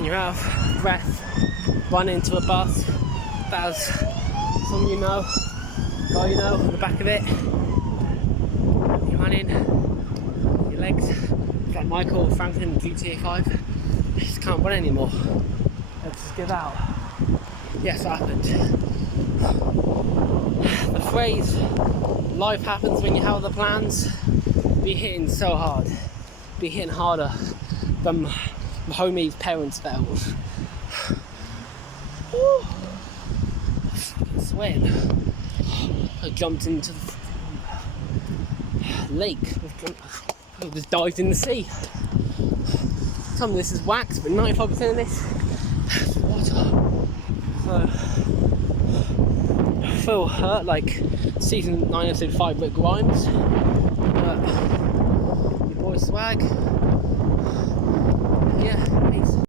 and you're out of breath, run into a bus that has someone you know, guy you know, on the back of it. You're running, your legs, it's like Michael Franklin in GTA 5, you just can't run anymore. Let's just give out. Yes, that happened. The phrase, life happens when you have other plans, be hitting so hard. Be hitting harder than my homie's parents felt. I'm sweating. I jumped into the lake. I just dived in the sea. Some of this is wax, but 95% of this is water. So, I feel hurt like season 9 episode 5 Rick Grimes. But your boy Swag. Yeah.